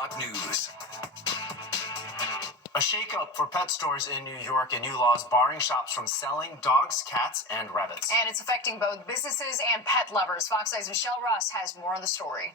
o'clock news. A shakeup for pet stores in New York and new laws barring shops from selling dogs, cats, and rabbits. And it's affecting both businesses and pet lovers. Fox 9's Michelle Ross has more on the story.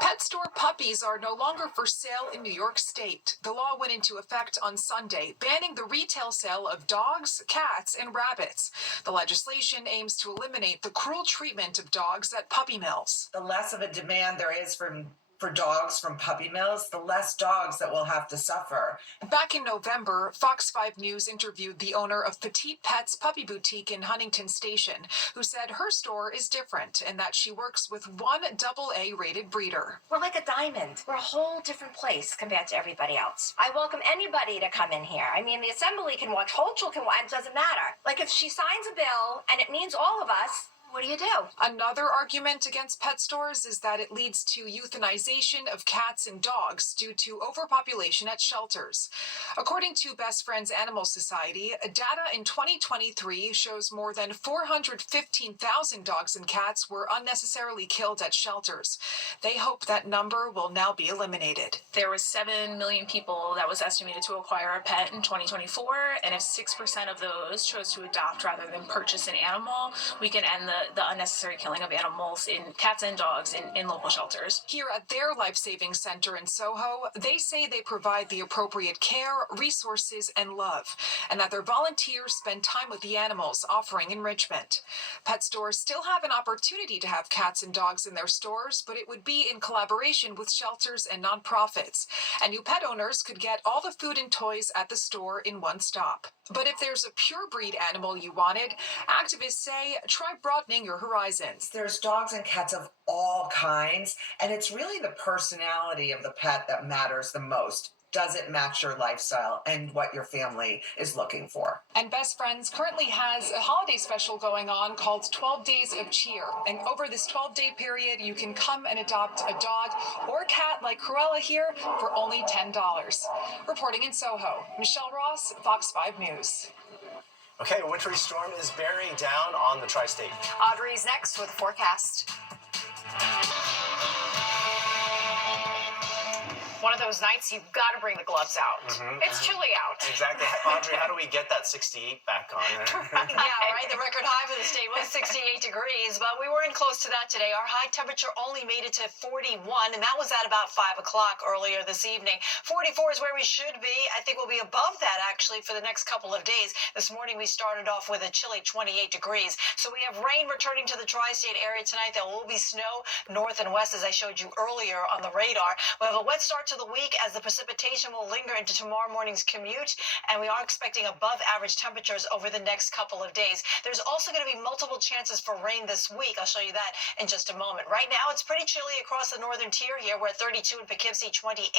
Pet store puppies are no longer for sale in New York State. The law went into effect on Sunday, banning the retail sale of dogs, cats, and rabbits. The legislation aims to eliminate the cruel treatment of dogs at puppy mills. The less of a demand there is for dogs from puppy mills, the less dogs that will have to suffer. Back in November, Fox 5 News interviewed the owner of Petite Pets Puppy Boutique in Huntington Station, who said her store is different and that she works with one AA rated breeder. We're like a diamond. We're a whole different place compared to everybody else. I welcome anybody to come in here. I mean, the assembly can watch, Holchel can watch, it doesn't matter. Like if she signs a bill and it means all of us, what do you do? Another argument against pet stores is that it leads to euthanization of cats and dogs due to overpopulation at shelters. According to Best Friends Animal Society, data in 2023 shows more than 415,000 dogs and cats were unnecessarily killed at shelters. They hope that number will now be eliminated. There was 7 million people that was estimated to acquire a pet in 2024, and if 6% of those chose to adopt rather than purchase an animal, we can end the unnecessary killing of animals, in cats and dogs, in local shelters. Here at their life-saving center in Soho, they say they provide the appropriate care, resources, and love, and that their volunteers spend time with the animals, offering enrichment. Pet stores still have an opportunity to have cats and dogs in their stores, but it would be in collaboration with shelters and nonprofits, and new pet owners could get all the food and toys at the store in one stop. But if there's a pure breed animal you wanted, activists say try broadening your horizons. There's dogs and cats of all kinds, and it's really the personality of the pet that matters the most. Does it match your lifestyle and what your family is looking for? And Best Friends currently has a holiday special going on called 12 Days of Cheer. And over this 12-day period, you can come and adopt a dog or cat like Cruella here for only $10. Reporting in Soho, Michelle Ross, Fox 5 News. Okay, a wintry storm is bearing down on the tri-state. Audrey's next with the forecast. One of those nights you've got to bring the gloves out. It's chilly out. Exactly. Audrey, how do we get that 68 back on? Yeah, right. The record high for the state was 68 degrees, but we weren't close to that today. Our high temperature only made it to 41, and that was at about 5 o'clock earlier this evening. 44 is where we should be. I think we'll be above that, actually, for the next couple of days. This morning, we started off with a chilly 28 degrees. So we have rain returning to the tri-state area tonight. There will be snow north and west, as I showed you earlier on the radar. We'll have a wet start to the week as the precipitation will linger into tomorrow morning's commute, and we are expecting above average temperatures over the next couple of days. There's also going to be multiple chances for rain this week. I'll show you that in just a moment. Right now, it's pretty chilly across the northern tier here. We're at 32 in Poughkeepsie, 28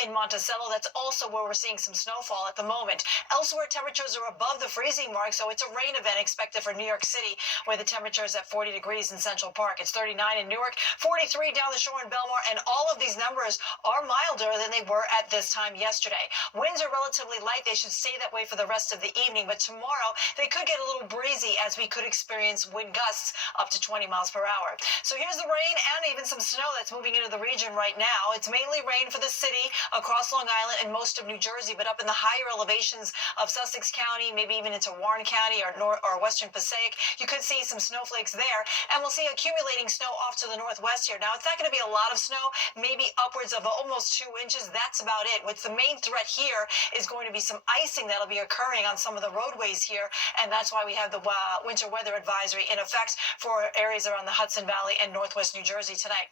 in Monticello. That's also where we're seeing some snowfall at the moment. Elsewhere, temperatures are above the freezing mark, so it's a rain event expected for New York City, where the temperature is at 40 degrees in Central Park. It's 39 in Newark, 43 down the shore in Belmar, and all of these numbers are milder than they were at this time yesterday. Winds are relatively light. They should stay that way for the rest of the evening, but tomorrow they could get a little breezy as we could experience wind gusts up to 20 miles per hour. So here's the rain and even some snow that's moving into the region right now. It's mainly rain for the city across Long Island and most of New Jersey, but up in the higher elevations of Sussex County, maybe even into Warren County or Western Passaic, you could see some snowflakes there, and we'll see accumulating snow off to the northwest here. Now, it's not going to be a lot of snow, maybe upwards of almost 2 inches. That's about it. What's the main threat here is going to be some icing that'll be occurring on some of the roadways here, and that's why we have the winter weather advisory in effect for areas around the Hudson Valley and northwest New Jersey tonight.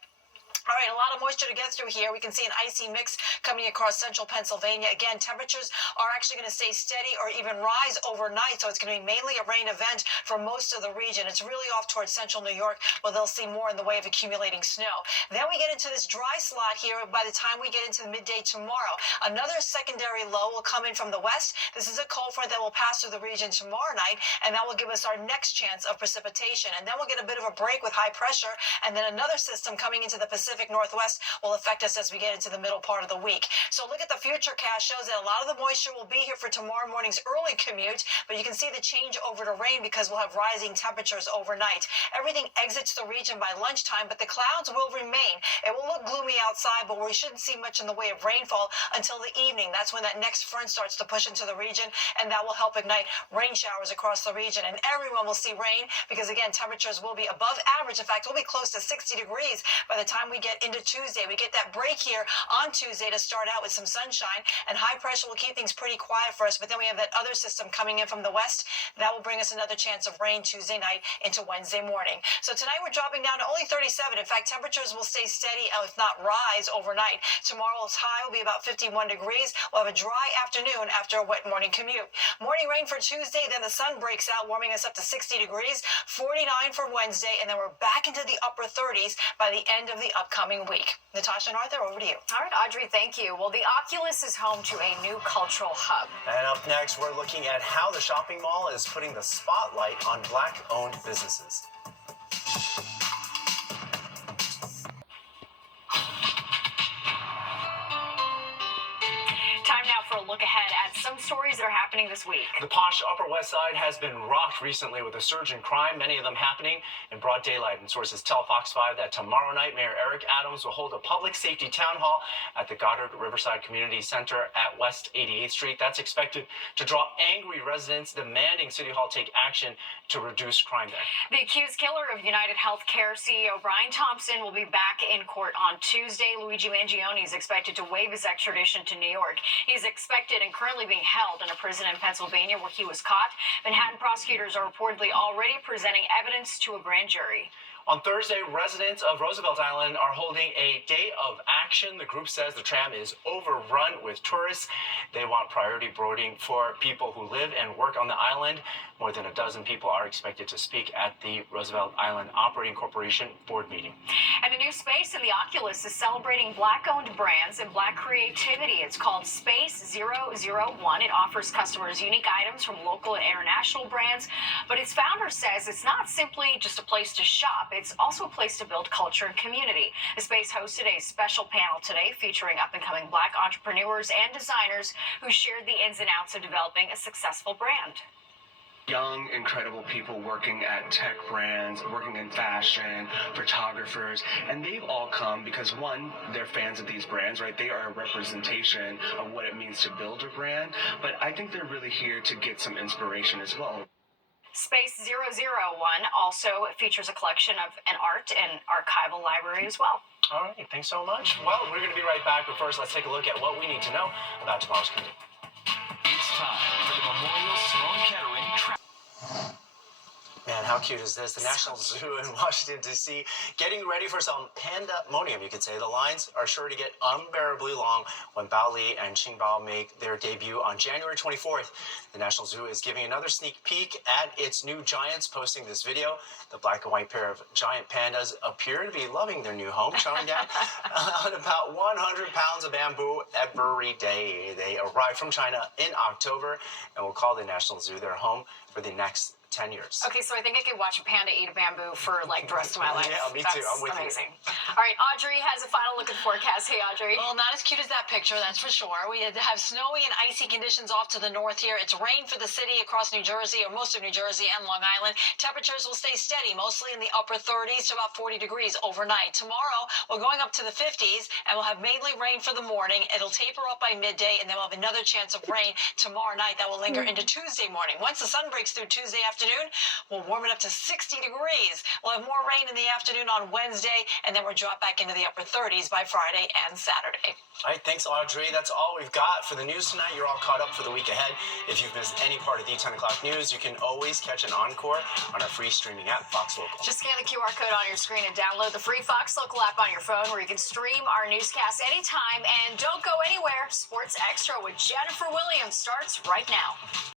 All right, a lot of moisture to get through here. We can see an icy mix coming across central Pennsylvania. Again, temperatures are actually going to stay steady or even rise overnight, so it's going to be mainly a rain event for most of the region. It's really off towards central New York, where they'll see more in the way of accumulating snow. Then we get into this dry slot here by the time we get into the midday tomorrow. Another secondary low will come in from the west. This is a cold front that will pass through the region tomorrow night, and that will give us our next chance of precipitation. And then we'll get a bit of a break with high pressure, and then another system coming into the Pacific Pacific Northwest will affect us as we get into the middle part of the week. So look at the future cast shows that a lot of the moisture will be here for tomorrow morning's early commute, but you can see the change over to rain because we'll have rising temperatures overnight. Everything exits the region by lunchtime, but the clouds will remain. It will look gloomy outside, but we shouldn't see much in the way of rainfall until the evening. That's when that next front starts to push into the region, and that will help ignite rain showers across the region. And everyone will see rain because, again, temperatures will be above average. In fact, we'll be close to 60 degrees by the time we get into Tuesday. We get that break here on Tuesday to start out with some sunshine, and high pressure will keep things pretty quiet for us. But then we have that other system coming in from the west. That will bring us another chance of rain Tuesday night into Wednesday morning. So tonight we're dropping down to only 37. In fact, temperatures will stay steady, if not rise overnight. Tomorrow's high will be about 51 degrees. We'll have a dry afternoon after a wet morning commute. Morning rain for Tuesday, then the sun breaks out, warming us up to 60 degrees, 49 for Wednesday, and then we're back into the upper 30s by the end of the upcoming week. Natasha and Arthur, over to you. All right, Audrey, thank you. Well, the Oculus is home to a new cultural hub. And up next, we're looking at how the shopping mall is putting the spotlight on Black-owned businesses. Time now for a look ahead at some stories that are happening this week. The posh Upper West Side has been rocked recently with a surge in crime, many of them happening in broad daylight. And sources tell Fox 5 that tomorrow night, Mayor Eric Adams will hold a public safety town hall at the Goddard Riverside Community Center at West 88th Street. That's expected to draw angry residents demanding City Hall take action to reduce crime there. The accused killer of United Healthcare CEO Brian Thompson will be back in court on Tuesday. Luigi Mangione is expected to waive his extradition to New York. He's expected and currently being held in a prison in Pennsylvania where he was caught. Manhattan prosecutors are reportedly already presenting evidence to a grand jury. On Thursday, residents of Roosevelt Island are holding a day of action. The group says the tram is overrun with tourists. They want priority boarding for people who live and work on the island. More than a dozen people are expected to speak at the Roosevelt Island Operating Corporation board meeting. And a new space in the Oculus is celebrating Black-owned brands and Black creativity. It's called Space 001. It offers customers unique items from local and international brands. But its founder says it's not simply just a place to shop. It's also a place to build culture and community. The space hosted a special panel today featuring up-and-coming Black entrepreneurs and designers who shared the ins and outs of developing a successful brand. Young, incredible people working at tech brands, working in fashion, photographers, and they've all come because, one, they're fans of these brands, right? They are a representation of what it means to build a brand, but I think they're really here to get some inspiration as well. Space 001 also features a collection of an art and archival library as well. All right, thanks so much. Well, we're going to be right back, but first, let's take a look at what we need to know about tomorrow's commute. It's time for the Memorial Sloan Kettering Man, how cute is this? The National Zoo in Washington, D.C. getting ready for some pandemonium, you could say. The lines are sure to get unbearably long when Bao Li and Qingbao make their debut on January 24th. The National Zoo is giving another sneak peek at its new giants, posting this video. The black and white pair of giant pandas appear to be loving their new home, showing down on about 100 pounds of bamboo every day. They arrived from China in October and will call the National Zoo their home for the next 10 years. Okay, so I think I could watch a panda eat a bamboo for like the rest of my life. Yeah, me too. I'm with amazing. All right, Audrey has a final look at the forecast. Hey, Audrey. Well, not as cute as that picture, that's for sure. We had to have snowy and icy conditions off to the north here. It's rain for the city across New Jersey, or most of New Jersey and Long Island. Temperatures will stay steady, mostly in the upper 30s to about 40 degrees overnight. Tomorrow, we're going up to the 50s, and we'll have mainly rain for the morning. It'll taper up by midday, and then we'll have another chance of rain tomorrow night that will linger into Tuesday morning. Once the sun breaks through Tuesday afternoon, we'll warm it up to 60 degrees. We'll have more rain in the afternoon on Wednesday, and then we'll drop back into the upper 30s by Friday and Saturday. All right, thanks, Audrey. That's all we've got for the news tonight. You're all caught up for the week ahead. If you've missed any part of the 10 o'clock news, you can always catch an encore on our free streaming app, Fox Local. Just scan the QR code on your screen and download the free Fox Local app on your phone where you can stream our newscasts anytime. And don't go anywhere. Sports Extra with Jennifer Williams starts right now.